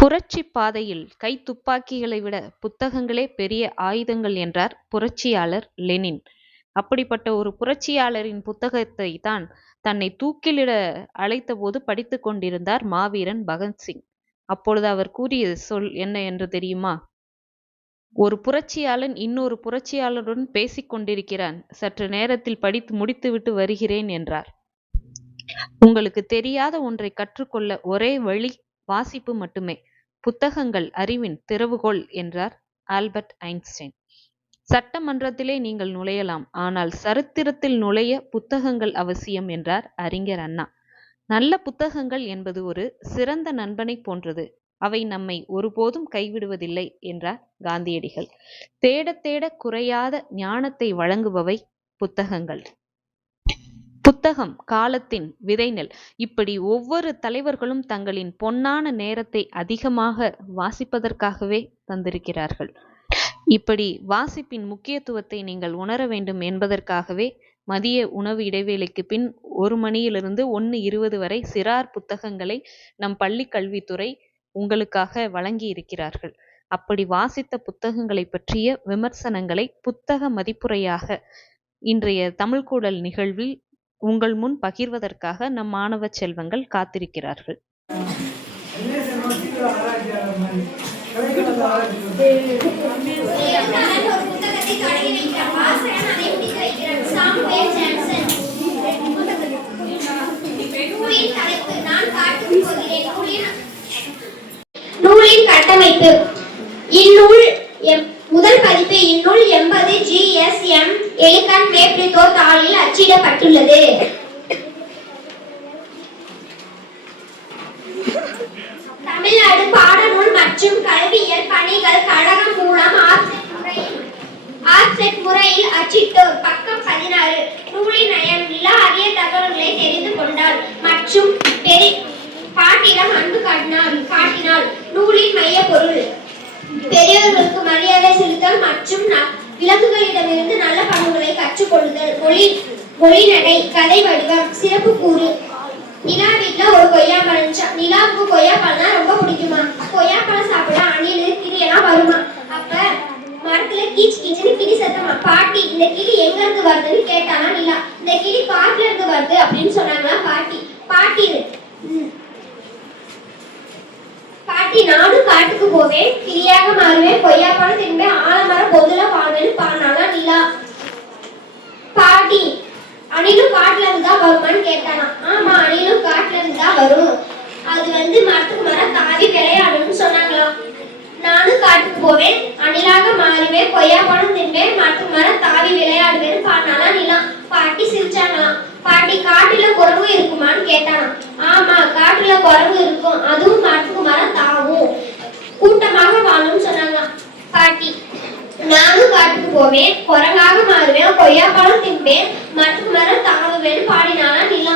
புரட்சி பாதையில் கைத்துப்பாக்கிகளை விட புத்தகங்களே பெரிய ஆயுதங்கள் என்றார் புரட்சியாளர் லெனின். அப்படிப்பட்ட ஒரு புரட்சியாளரின் புத்தகத்தை தான் தன்னை தூக்கிலிட அழைத்தபோது படித்துக் கொண்டிருந்தார் மாவீரன் பகத்சிங். அப்பொழுது அவர் கூறிய சொல் என்ன என்று தெரியுமா? ஒரு புரட்சியாளன் இன்னொரு புரட்சியாளருடன் பேசிக் கொண்டிருக்கிறான். சற்று நேரத்தில் படித்து முடித்துவிட்டு வருகிறேன் என்றார். உங்களுக்கு தெரியாத ஒன்றை கற்றுக்கொள்ள ஒரே வழி வாசிப்பு மட்டுமே. புத்தகங்கள் அறிவின் திறவுகோல் என்றார் ஆல்பர்ட் ஐன்ஸ்டைன். சட்டமன்றத்திலே நீங்கள் நுழையலாம். ஆனால் சரித்திரத்தில் நுழைய புத்தகங்கள் அவசியம் என்றார் அறிஞர் அண்ணா. நல்ல புத்தகங்கள் என்பது ஒரு சிறந்த நண்பனைப் போன்றது. அவை நம்மை ஒருபோதும் கைவிடுவதில்லை என்றார் காந்தியடிகள். தேட தேடக் குறையாத ஞானத்தை வழங்குபவை புத்தகங்கள். புத்தகம் காலத்தின் விதைநெல். இப்படி ஒவ்வொரு தலைவர்களும் தங்களின் பொன்னான நேரத்தை அதிகமாக வாசிப்பதற்காகவே தந்திருக்கிறார்கள். இப்படி வாசிப்பின் முக்கியத்துவத்தை நீங்கள் உணர வேண்டும் என்பதற்காகவே மதிய உணவு இடைவேளைக்கு பின் ஒரு மணியிலிருந்து ஒன்று இருபது வரை சிறார் புத்தகங்களை நம் பள்ளி கல்வித்துறை உங்களுக்காக வழங்கி இருக்கிறார்கள் அப்படி வாசித்த புத்தகங்களை பற்றிய விமர்சனங்களை புத்தக மதிப்புரையாக இன்றைய தமிழ்கூடல் நிகழ்வில் உங்கள் முன் பகிர்வதற்காக நம் மாணவச் செல்வங்கள் காத்திருக்கிறார்கள். தொடங்கி மற்றும் கல்வியியல் பணிகள் கழகம் மூலம் ஆப்செட் முறையில் ஆப்செட் முறையில் அச்சிட்டோர் பக்கம் பதினாறு நூலின் நயம் எல்லா அரிய தகவல்களை தெரிந்து கொண்டார். மற்றும் பெரி பாட்டிடம் அன்பு காட்டினாள் காட்டினாள் நூலின் மைய பொருள் பெரியவர்களுக்கு மரியாதை செலுத்தல் மற்றும் விலங்குகளிடமிருந்து நல்ல பண்புகளை கற்றுக்கொள்ளுதல். மொழி மொழிநடை கதை வடிவம் சிறப்பு கூறு நிலா வீட்ல ஒரு கொய்யா பழம் இருந்துச்சா. நிலாவுக்கு கொய்யா பழம்னா ரொம்ப பிடிக்குமா? கொய்யா பழம் சாப்பிட அணிலு கிளி எல்லாம் வருமா? அப்ப மரத்துல கீச் கீச்சுன்னு கிளி சத்தமா? பாட்டி இந்த கிளி எங்க இருந்து வருதுன்னு கேட்டானா நிலா. இந்த கிளி காட்டுல இருந்து வருது அப்படின்னு சொன்னாங்களா பாட்டி. பாட்டி பாட்டி நானும் காட்டுக்கு போவேன். கிளியாக மாறுவேன். கொய்யா பழம் திரும்ப ஆலமரம் பொதுல வாழ்வேன்னு பாடினாலாம் நிலா? அணிலும் காட்டுல இருந்தா வருமான்னு கேட்டானா. ஆமா அணிலும் காட்டுல இருந்தா தான் வரும். அது வந்து மரத்துக்கு மரம் தாவி விளையாடும்னு சொன்னாங்களாம் நானும் காட்டுக்கு போவேன். அணிலாக மாறுவேன். கொய்யா பழம் தின்பேன். மரத்துக்கு மரம் தாவி விளையாடுவேன்னு பாடினாலா நிலா. பாட்டி சிரிச்சாங்களாம் பாட்டி காட்டுல குரங்கு இருக்குமான்னு கேட்டானாம் ஆமா காட்டுல குரங்கு இருக்கும். அதுவும் மரத்துக்கு மரம் தாவும். கூட்டமாக வாழும்னு சொன்னாங்களாம் பாட்டி நானும் காட்டுக்கு போவேன். குரங்காக மாறுவேன். கொய்யாப்பழம் தின்பேன். மரம் தாங்குவேன் பாடினானா நிலா?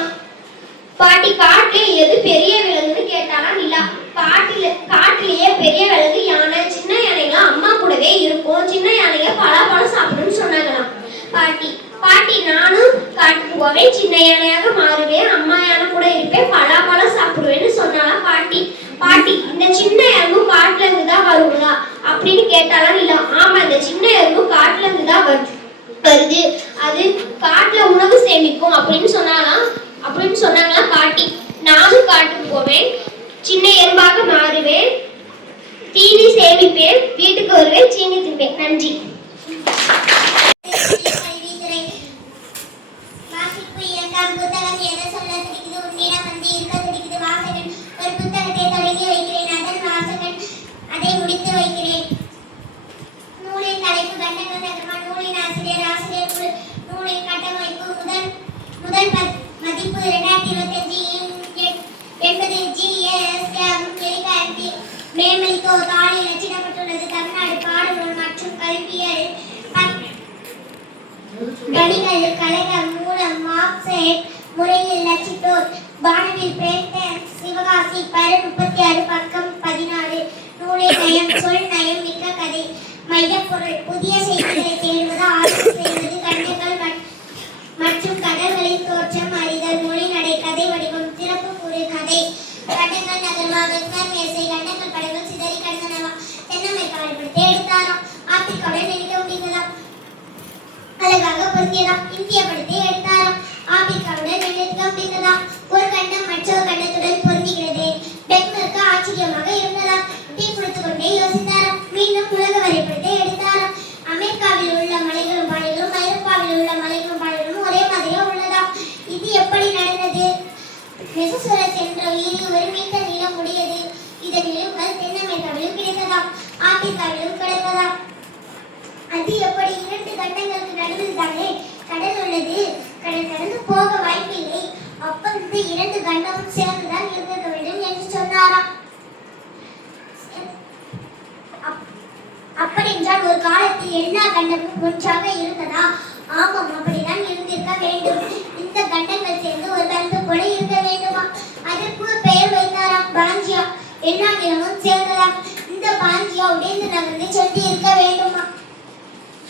பாட்டி காட்டுல எது பெரிய விலங்குன்னு கேட்டானா நிலா. பாட்டில காட்டுலயே பெரிய விலங்கு யானை சின்ன யானைகளாம் அம்மா கூடவே இருக்கும். சின்ன யானைங்க பலாப்பழம் சாப்பிடும்னு சொன்னாங்களாம். பாட்டி பாட்டி நானும் காட்டுக்கு போவேன். சின்ன யானையாக மாறுவேன். அம்மா யானை கூட இருப்பேன். பலாப்பழம் சாப்பிடுவேன்னு சொன்னாலாம் பாட்டி. பாட்டி இந்த சின்ன எறும்பும் காட்டுல இருந்து தான் வருங்களா? அப்படின்னு கேட்டாலாம் இல்ல ஆமா இந்த சின்ன எறும்பும் காட்டுல இருந்து தான் வருது. வருது. அது காட்டுல உணவு சேமிக்கும் அப்படின்னு சொன்னாலாம் அப்படின்னு சொன்னாங்களாம் பாட்டி? நானும் காட்டுக்கு போவேன். சின்ன எறும்பாக மாறுவேன். தீனி சேமிப்பேன். வீட்டுக்கு வருவேன். சீனி திம்பேன் நன்றி. மேமலிகோ தாளில் ரச்சிடப்பட்டுள்ளது தமிழ்நாடு பாடநூல் மற்றும் கல்வியல் பத்- கணிகள் கலைகள் மூலம் மார்க்செட் முறையில் அச்சிட்டோர் பானவில் பிரேத்த சிவகாசி பர முப்பத்தி ஆறு பக்கம் பதினாறு. நூலை நயம் சொல் நயம் மிக்க கதை. மையப்பொருள் புதிய செய்திகளை தேடுவது ஆய்வு செய்வது கண்டங்கள் மற்- மற்றும் கடல்களின் தோற்றம் அறிதல் மொழி நடை கதை வடிவம் சிறப்பு கூறு கதை கண்டங்கள் நகர்மா வெண்கண் மேசை கண்டங்கள் படங்கள் பொருந்தியதாம் இந்திய படத்தை எடுத்தாராம் ஆப்பிரிக்காவுடன் வெள்ளத்துக்கு ஒரு கண்டம் மற்றொரு கண்டத்துடன் பொருந்துகிறது. பெண்களுக்கு ஆச்சரியமாக இருந்ததாம். டீ குடித்துக் கொண்டே யோசித்தாராம். மீண்டும் உலக வரைபடத்தை எடுத்தாராம். அமெரிக்காவில் உள்ள மலைகளும் பாறைகளும் ஐரோப்பாவில் உள்ள மலைகளும் பாறைகளும் ஒரே மாதிரியாக உள்ளதாம். இது எப்படி நடந்தது? மெசசுரஸ் என்ற உயிரி ஒரு மீட்டர் நீளம் உடையது. இதன் எலும்புகள் தென் அமெரிக்காவிலும் கிடைத்ததாம். ஆப்பிரிக்காவிலும் கிடைத்ததாம். அது எப்படி இரண்டு கண்டங்களுக்கு நடுவில் தானே கடல் உள்ளது? கடல் கடந்து போக வாய்ப்பில்லை. அப்பொழுது இரண்டு கண்டமும் சேர்ந்துதான் இருந்திருக்க வேண்டும் என்று சொன்னாராம். அப்படியென்றால் ஒரு காலத்தில் எல்லா கண்டமும் ஒன்றாக இருந்ததா? ஆமாம் அப்படிதான் இருந்திருக்க வேண்டும். இந்த கண்டங்கள் சேர்ந்து ஒரு கண்டு போல இருக்க வேண்டுமா? அதற்கு ஒரு பெயர் வைத்தாராம் பாஞ்சியா. எல்லா நிலமும் சேர்ந்ததாம். இந்த பாஞ்சியா உடைந்து நகர்ந்து சென்று இருக்க வேண்டுமா?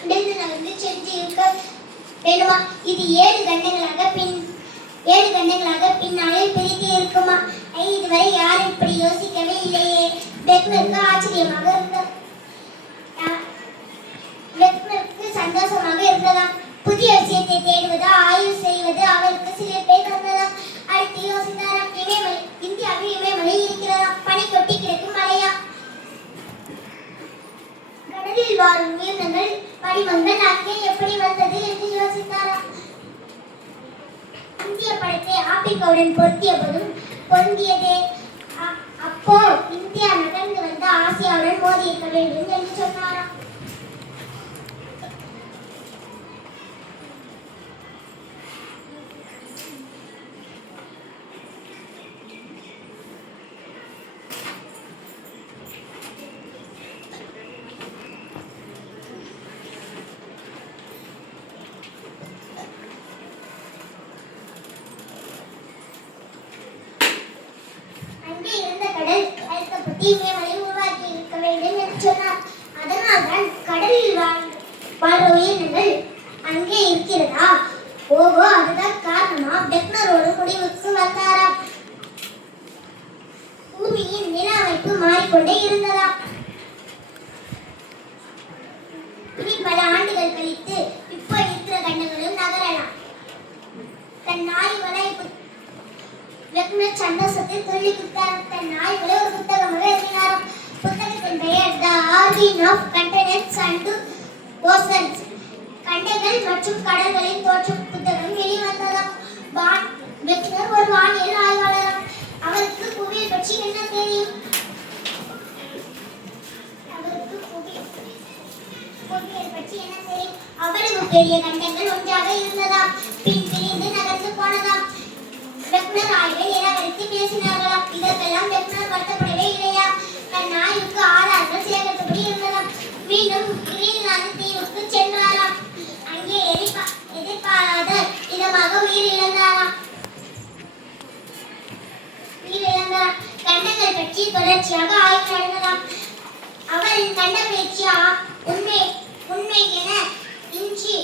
உடைந்து நகர்ந்து சென்று இருக்க வேண்டுமா? இது ஏழு கண்டங்களாக பின் ஏழு கண்டங்களாக பின்னாலே பிரித்து இருக்குமா? ஐ, இதுவரை யாரும் இப்படி யோசிக்கவே இல்லையே. பெக்மருக்கு ஆச்சரியமாக இருந்தது சந்தோஷமாக இருந்ததாம். புதிய விஷயத்தை தேடுவது ஆய்வு செய்வது அவருக்கு சில பேர் வந்ததாம் அடுத்து யோசித்தாராம் இமயமலை இந்தியாவில் இமயமலை இருக்கிறதாம். பனி கொட்டி கிடக்கும் மலையா கடலில் வாழும் உயிரினங்கள் வடிவங்கள் அங்கே எப்படி வந்தது என்று யோசித்தாராம். இந்திய படத்தை ஆப்பிரிக்காவுடன் பொருத்திய போதும் பொருந்தியதே. அப்போ இந்தியா நகர்ந்து வந்து ஆசியாவுடன் மோதி இருக்க வேண்டும் என்று சொன்னாராம் அங்கே இருந்த கடல் அழுத்தப்பட்டு உருவாக்கி இருக்க வேண்டும் என்று சொன்னார் அதனால்தான் கடலில் வாழ் உயிரினங்கள் அங்கே இருக்கிறதா ஓஹோ அதுதான் காரணமா பெக்னர் ஒரு முடிவுக்கு வந்தாராம் பூமியின் நில அமைப்பு மாறிக்கொண்டே இனி பல ஆண்டுகள் கழித்து இப்போ இருக்கிற கண்டங்களும் நகரலாம் தன் நாய் வளைப்பு சந்தோஷத்தில் துள்ளி தன் the of continents and oceans கண்டங்கள் மற்றும் கடல்களின் தோற்றம் புத்தகம் வெளிவந்ததாம் வான் வெக்னர் ஒரு வானியல் ஆய்வாளராம். அவருக்கு புவியை பற்றி என்ன தெரியும்? அவருக்கு புவியை பற்றி என்ன தெரியும்? அவ்வளவு பெரிய கண்டங்கள் ஒன்றாக இருந்ததாம். பின் பிரிந்து நகர்ந்து போனதாம். வெப்னர் ஆய்வை நிராகரித்து பேசினார்களாம். இதற்கெல்லாம் வெப்னர் வருத்தப்படவே இல்லையா? தன் நாய்க்கு ஆதாரங்கள் இருந்ததாம் கிரீன்லாந்து தீவுக்கு சென்றாராம் அங்கே எதிர்பா எதிர்பாராத விதமாக உயிர் இழந்தாராம் உயிரிழந்தாராம் உயிரிழந்தாராம் கண்டங்கள் பற்றி தொடர்ச்சியாக ஆய்வு நடந்ததாம். அவரின் கண்ட பயிற்சியா உண்மை உண்மை என இன்றி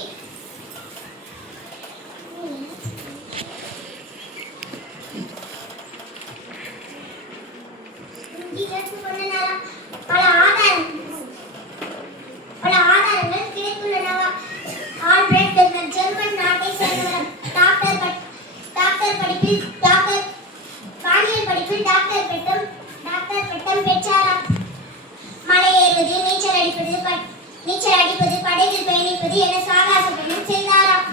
பல நீச்சல் அடிப்பது நீச்சல் அடிப்பது படகில் பயணிப்பது என சாகச பயணம் செய்தாராம்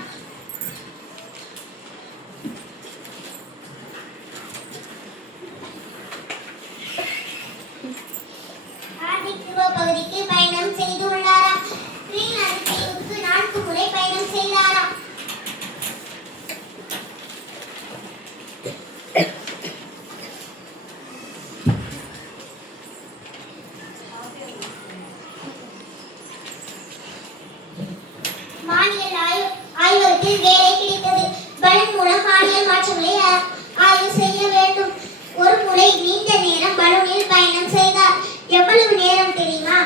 ஆர்டிக் துருவ பகுதிக்கு பயணம் செய்துள்ளாராம் கிரீன்லாந்து தீவுக்கு நான்கு முறை பயணம் செய்தாராம் வானியல் ஆய்வு ஆய்வகத்தில் வேலை கிடைத்தது பலன் மூலம் வானியல் மாற்றங்களை ஆ- ஆய்வு செய்ய வேண்டும் ஒரு முறை நீண்ட நேரம் பலூனில் பயணம் செய்தார் எவ்வளவு நேரம் தெரியுமா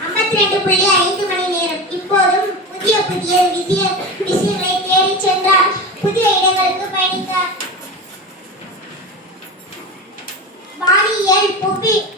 ஐம்பத்தி ரெண்டு புள்ளி ஐந்து மணி நேரம் இப்போதும் புதிய புதிய விஷய விஷயங்களை தேடி சென்றார் புதிய இடங்களுக்கு பயணித்தார் வானியல் புவி